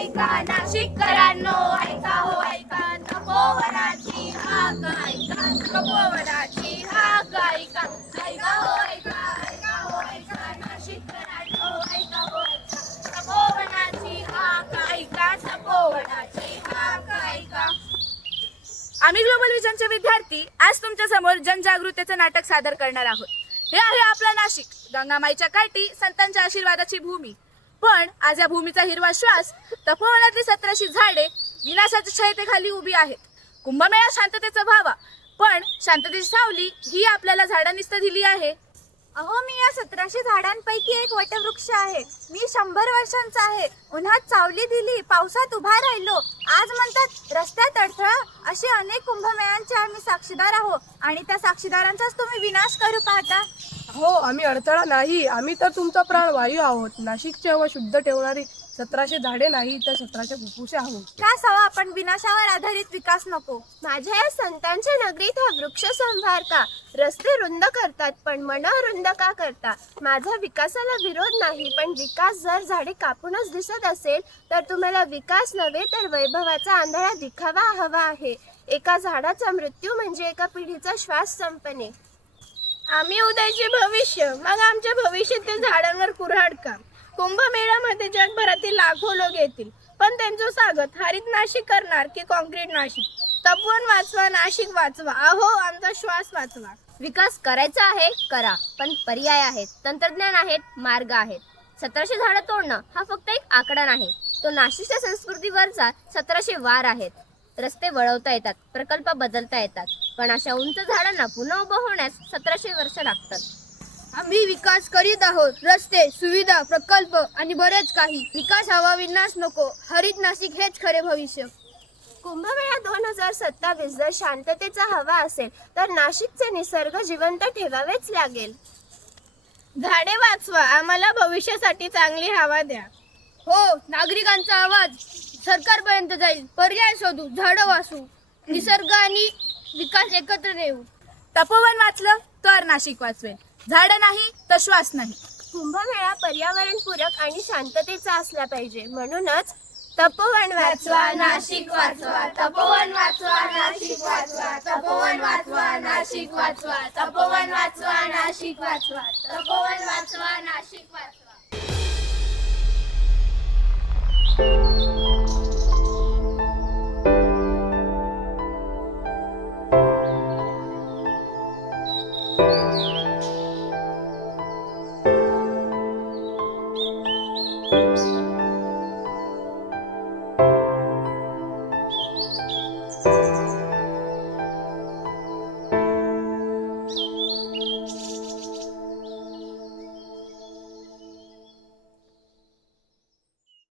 ऐका नाशिककरांनो ऐका हो ऐका तपोवनाची हाक ऐका तपोवनाची हाक ऐका ऐका हो ऐका ऐका हो ऐका नाशिककरांनो ऐका हो ऐका तपोवनाची हाक ऐका तपोवनाची हाक ऐका. आम्ही ग्लोबल विजनचे विद्यार्थी आज तुमच्यासमोर जनजागृतीचं नाटक सादर करणार आहोत. हे आहे आपलं नाशिक गंगामाईच्या काठी संतांच्या आशीर्वादाची भूमी. पण आज या भूमीचा हिरवा श्वास तपोवनातली सतराशी झाडे विनाशाच्या छयतेखाली उभी आहेत. कुंभमेळा शांततेचा व्हावा. पण शांततेची सावली ही आपल्याला झाडांनीच दिली आहे. अहो मी या सतराशे झाडांपैकी एक वटवृक्ष आहे. मी शंभर वर्षांचा आहे. उन्हात चावली दिली पावसात उभा राहिलो. आज म्हणतात रस्त्यात अडथळा असे अनेक कुंभमेळ्यांचे आम्ही साक्षीदार आहोत. आणि त्या साक्षीदारांचाच तुम्ही विनाश करू पाहता. हो आम्ही अडथळा नाही. आम्ही तर तुमचा प्राणवायू आहोत. नाशिकची हवा शुद्ध ठेवणारी सतराशे झाडे नाही तर सतराशे फुफ्फुसे आहोत. त्याच हवा आपण विनाशावर आधारित विकास नको. माझ्या या संतांच्या नगरीत हा वृक्ष संभार का? रस्ते रुंद करतात पण मन रुंद का करता? माझा विकासाला विरोध नाही पण विकास जर झाडे कापूनच दिसत असेल तर तुम्हाला विकास नव्हे तर वैभवाचा आंधळा दिखावा हवा आहे. एका झाडाचा मृत्यू म्हणजे एका पिढीचा श्वास संपणे. आम्ही उद्याचे भविष्य. मग आमच्या भविष्यातील झाडांवर कुऱ्हाड का? कुंभमेळ्यामध्ये जगभरातील लाखो लोक येतील. पण त्यांचं स्वागत हरित नाशिक करणार की कॉन्क्रीट नाशिक? तपवून वाचवा नाशिक वाचवा. अहो आमचा श्वास वाचवा. विकास करायचा आहे करा. पण पर्याय आहेत तंत्रज्ञान आहेत मार्ग आहेत. सतराशे झाडं तोडणं हा फक्त एक आकडा नाही. तो नाशिकच्या संस्कृतीवरचा सतराशे वार आहेत. रस्ते वळवता येतात प्रकल्प बदलता येतात. पण अशा उंच झाडांना पुन्हा उभं होण्यास सतराशे वर्ष लागतात. आम्ही विकास करीत आहोत. रस्ते सुविधा प्रकल्प आणि बरेच काही. विकास हवा विनाश नको. हरित नाशिक हेच खरे भविष्य. कुंभमेळा दोन हजार सत्तावीस जर शांततेचा हवा असेल तर नाशिकचे निसर्ग जिवंत ठेवावेच लागेल. झाडे वाचवा. आम्हाला भविष्यासाठी चांगली हवा द्या. हो नागरिकांचा आवाज सरकारपर्यंत जाईल. पर्याय शोधू झाडं वाचू. निसर्ग आणि विकास एकत्र नेऊ तपोवन वाचलं तर नाशिक वाचवेल झाडं नाही तर श्वास नाही. कुंभमेळा पर्यावरणपूरक आणि शांततेचा असला पाहिजे. म्हणूनच तपोवन वाचवा नाशिक वाचवा. तपोवन वाचवा नाशिक वाचवा. तपोवन वाचवा नाशिक वाचवा. तपोवन वाचवा नाशिक वाचवा. तपोवन वाचवा नाशिक वाचवा.